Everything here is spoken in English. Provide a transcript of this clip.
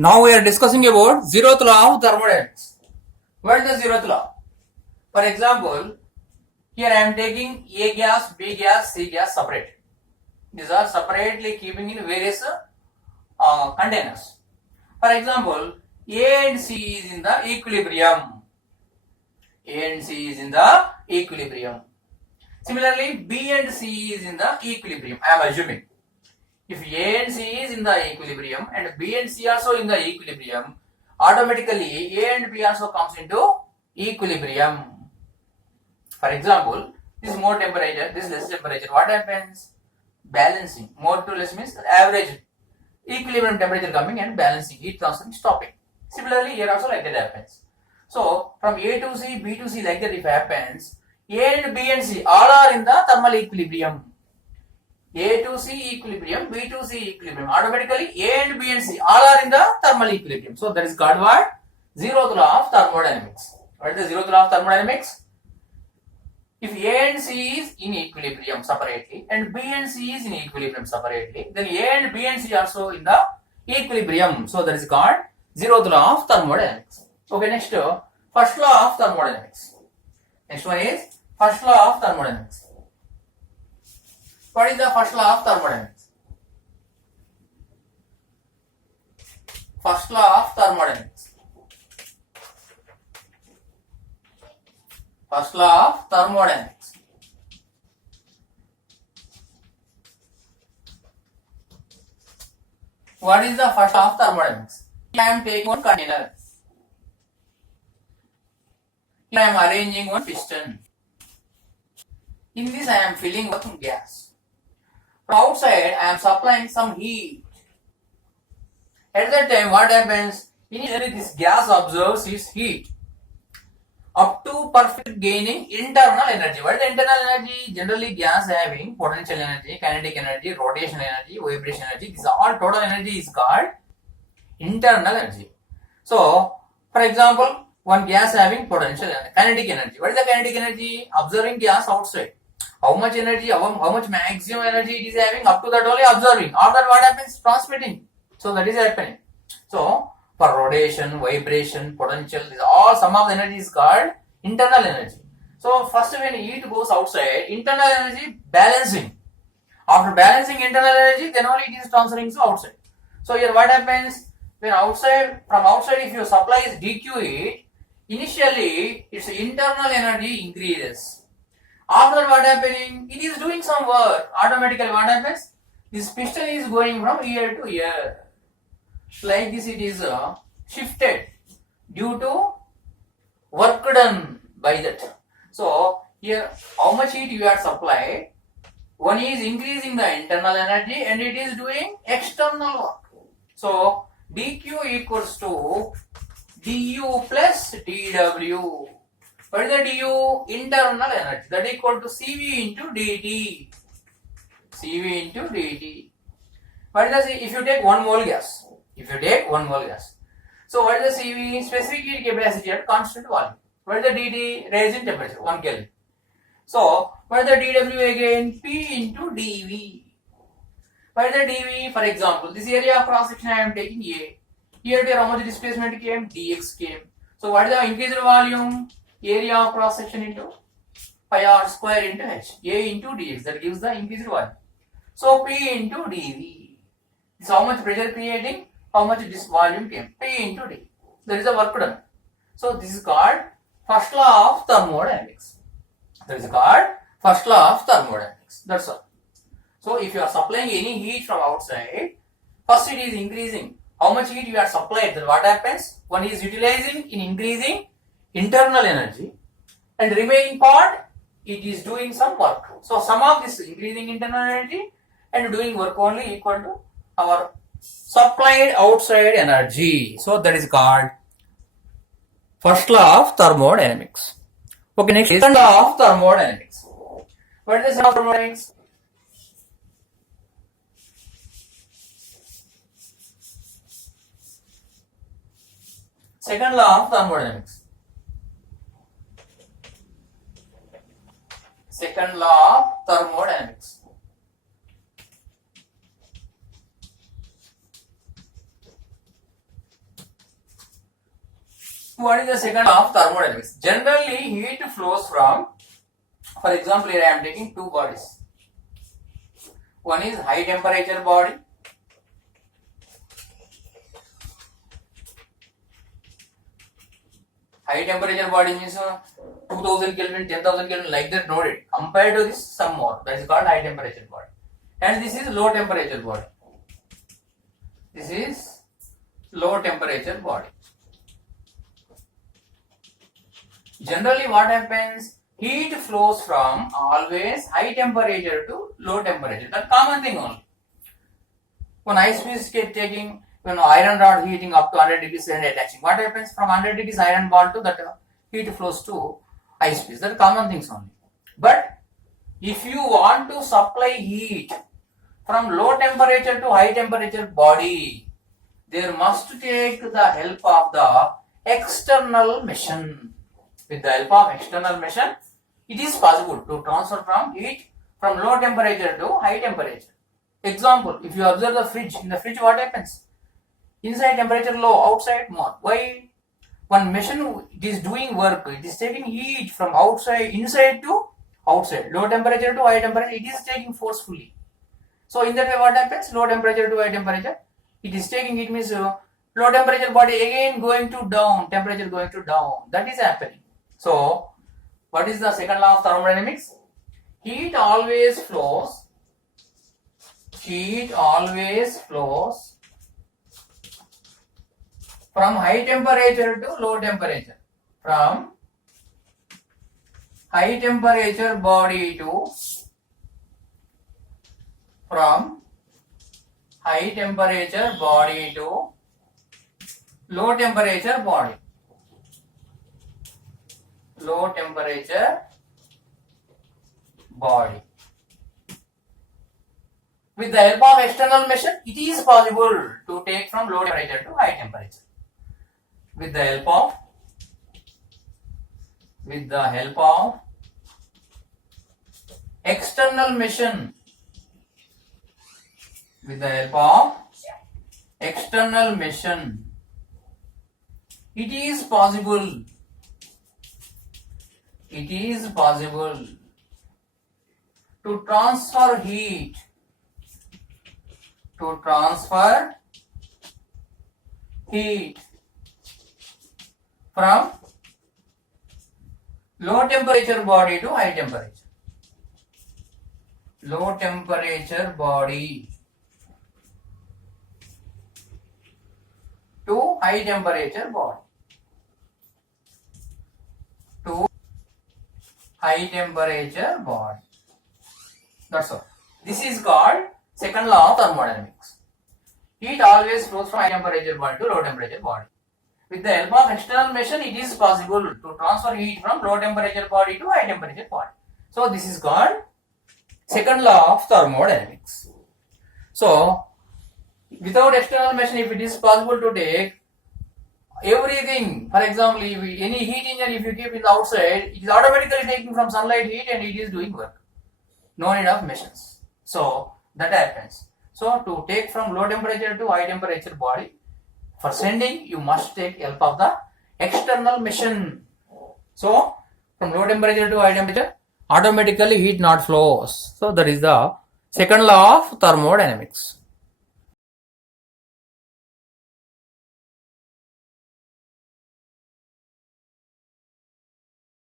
Now we are discussing about zeroth law of thermodynamics. What is the zeroth law? For example, here I am taking A gas, B gas, C gas separate. These are separately keeping in various containers. For example, A and C is in the equilibrium. A and C is in the equilibrium. Similarly, B and C is in the equilibrium. I am assuming. If A and C is in the equilibrium and B and C also in the equilibrium, automatically A and B also comes into equilibrium. For example, this more temperature, this less temperature, what happens? Balancing. More to less means average. Equilibrium temperature coming and balancing, heat transfer stopping. Similarly, here also like that happens. So, from A to C, B to C like that if happens, A and B and C all are in the thermal equilibrium. A to C equilibrium, B to C equilibrium. Automatically A and B and C all are in the thermal equilibrium. So that is called what? Zeroth law of thermodynamics. What is the zeroth law of thermodynamics? If A and C is in equilibrium separately and B and C is in equilibrium separately, then A and B and C also in the equilibrium. So that is called zeroth law of thermodynamics. Okay, next first law of thermodynamics. Next one is first law of thermodynamics. What is the first law of thermodynamics? First law of thermodynamics. First law of thermodynamics. What is the first law of thermodynamics? Here I am taking one container. Here I am arranging one piston. In this I am filling with gas. From outside, I am supplying some heat. At that time, what happens? Initially, this gas absorbs its heat up to perfect gaining internal energy. What is the internal energy? Generally, gas having potential energy, kinetic energy, rotation energy, vibration energy. This all total energy is called internal energy. So, for example, one gas having potential energy, kinetic energy. What is the kinetic energy? Observing gas outside. How much energy, how much maximum energy it is having, up to that only observing. After that what happens? Transmitting. So that is happening. So for rotation, vibration, potential, all sum of the energy is called internal energy. So first when heat goes outside, internal energy balancing. After balancing internal energy, then only it is transferring to outside. So here what happens? When outside, from outside if you supply is dq heat, initially its internal energy increases. After what happening? It is doing some work. Automatically what happens? This piston is going from here to here. Like this it is shifted due to work done by that. So here how much heat you are supplied? One is increasing the internal energy and it is doing external work. So dq equals to du plus dw. What is the du? Internal energy. That is equal to Cv into dt. Cv into dt. What is the if you take 1 mole gas? If you take 1 mole gas. So what is the Cv? Specific heat capacity at constant volume. What is the dt? Rising temperature 1 Kelvin. So what is the dw again? P into dv. What is the dv? For example, this area of cross section I am taking A. Here to how much displacement came? Dx came. So what is the increased volume? Area of cross section into pi r square into h. A into dx. That gives the increased volume. So P into dv. This how much pressure creating? How much this volume came? P into d. That is the work done. So this is called first law of thermodynamics. That is called first law of thermodynamics. That's all. So if you are supplying any heat from outside, first it is increasing. How much heat you are supplied? Then what happens? One is utilizing in increasing internal energy and remaining part it is doing some work. So sum of this increasing internal energy and doing work only equal to our supplied outside energy. So that is called first law of thermodynamics. Okay, next second law of thermodynamics. What is the second law of thermodynamics? Second law of thermodynamics. Second law of thermodynamics. What is the second law of thermodynamics? Generally, heat flows from, for example, here I am taking two bodies. One is high temperature body. High temperature body means 2000 Kelvin, 10,000 Kelvin, like that, noted. Compared to this, some more. That is called high temperature body. And this is low temperature body. This is low temperature body. Generally, what happens? Heat flows from always high temperature to low temperature. That's common thing only. When ice piece is taking, iron rod heating up to 100 degrees and attaching, what happens? From 100 degrees iron ball to that heat flows to ice piece. That's common things only. But if you want to supply heat from low temperature to high temperature body, there must take the help of the external machine. With the help of external machine, it is possible to transfer from heat from low temperature to high temperature. Example, if you observe the fridge, in the fridge what happens? Inside temperature low, outside more. Why? One machine, it is doing work, it is taking heat from outside, inside to outside. Low temperature to high temperature, it is taking forcefully. So in that way what happens? Low temperature to high temperature, it is taking, it means low temperature body again going to down, temperature going to down. That is happening. So, what is the second law of thermodynamics? Heat always flows from high temperature to low temperature. From high temperature body to low temperature body. Low temperature body. With the help of external machine, it is possible to take from low temperature to high temperature. With the help of external machine, it is possible to transfer heat from low temperature body to high temperature. Low temperature body to high temperature body. That's all. This is called second law of thermodynamics. Heat always flows from high temperature body to low temperature body. With the help of external machine, it is possible to transfer heat from low temperature body to high temperature body. So this is called second law of thermodynamics. So without external machine, if it is possible to take everything, for example, if any heat engine if you keep in the outside, it is automatically taking from sunlight heat and it is doing work. No need of machines. So that happens. So to take from low temperature to high temperature body, for sending you must take help of the external machine. So from low temperature to high temperature, automatically heat not flows. So that is the second law of thermodynamics.